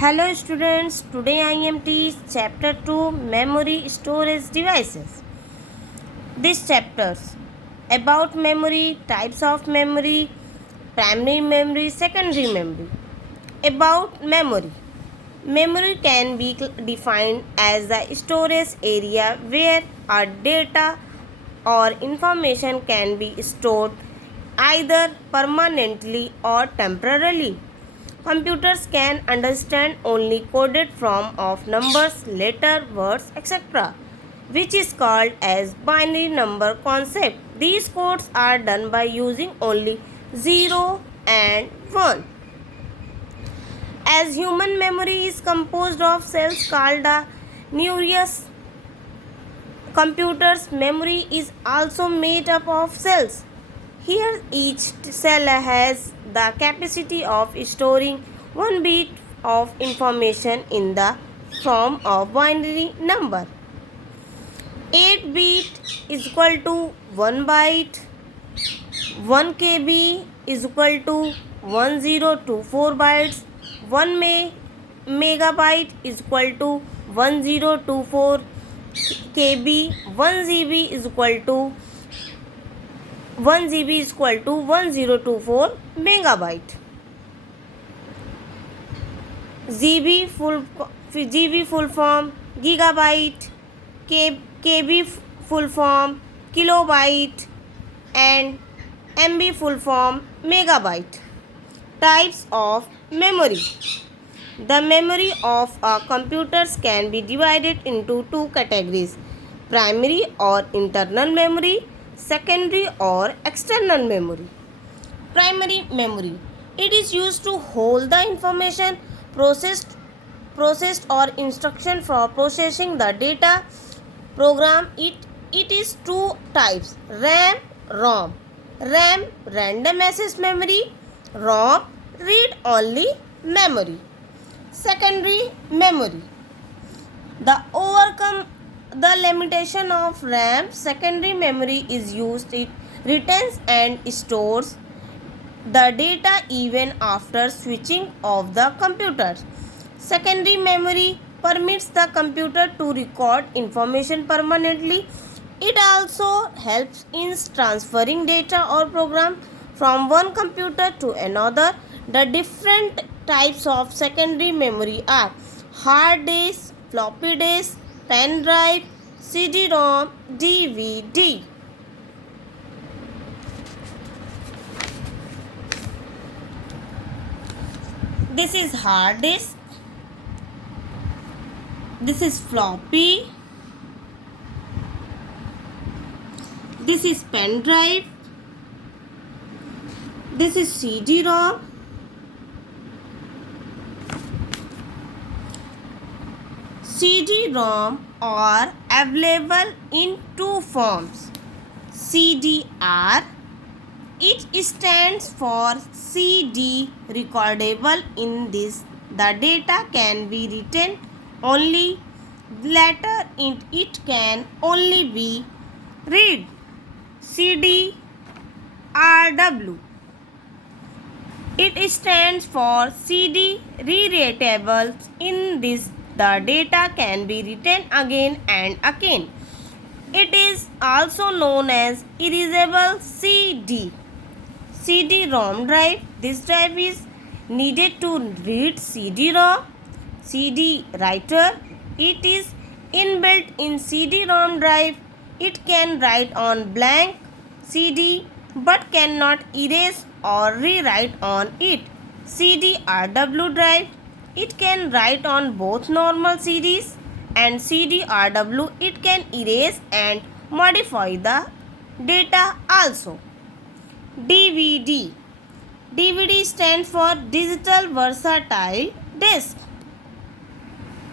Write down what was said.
Hello students, today I am teach chapter 2 memory storage devices. This chapters about memory, types of memory, primary memory, secondary memory. About memory. Memory can be defined as the storage area where a data or information can be stored either permanently or temporarily. Computers can understand only coded form of numbers, letter, words, etc., which is called as binary number concept. These codes are done by using only 0 and 1. As human memory is composed of cells called the nucleus, computer's memory is also made up of cells. Here each cell has the capacity of storing 1 bit of information in the form of binary number. 8 bit is equal to 1 byte, 1 KB is equal to 1024 bytes, 1 megabyte is equal to 1024 KB, 1 GB is equal to 1 GB is equal to 1024 megabyte. GB full form gigabyte, KB full form kilobyte, and MB full form megabyte. Types of memory. The memory of a computers can be divided into two categories: primary or internal memory, secondary or external memory. Primary memory. It is used to hold the information processed or instruction for processing the data. Program it is two types: RAM, ROM. RAM, random access memory. ROM, read only memory. Secondary memory. The overcome the limitation of RAM, secondary memory is used. It retains and stores the data even after switching off the computer. Secondary memory permits the computer to record information permanently. It also helps in transferring data or program from one computer to another. The different types of secondary memory are hard disk, floppy disk, pen drive, CD-ROM, DVD. This is hard disk. This is floppy. This is pen drive. This is CD-ROM. CD-ROM are available in two forms. CD-R. It stands for CD recordable. In this, the data can be written only. Later, it can only be read. CD-RW. It stands for CD rewritable. In this, the data can be written again and again. It is also known as erasable CD. CD-ROM drive. This drive is needed to read CD-ROM. CD writer. It is inbuilt in CD-ROM drive. It can write on blank CD but cannot erase or rewrite on it. CD-RW drive. It can write on both normal CDs and CD-RW. It can erase and modify the data also. DVD. DVD stands for digital versatile disk.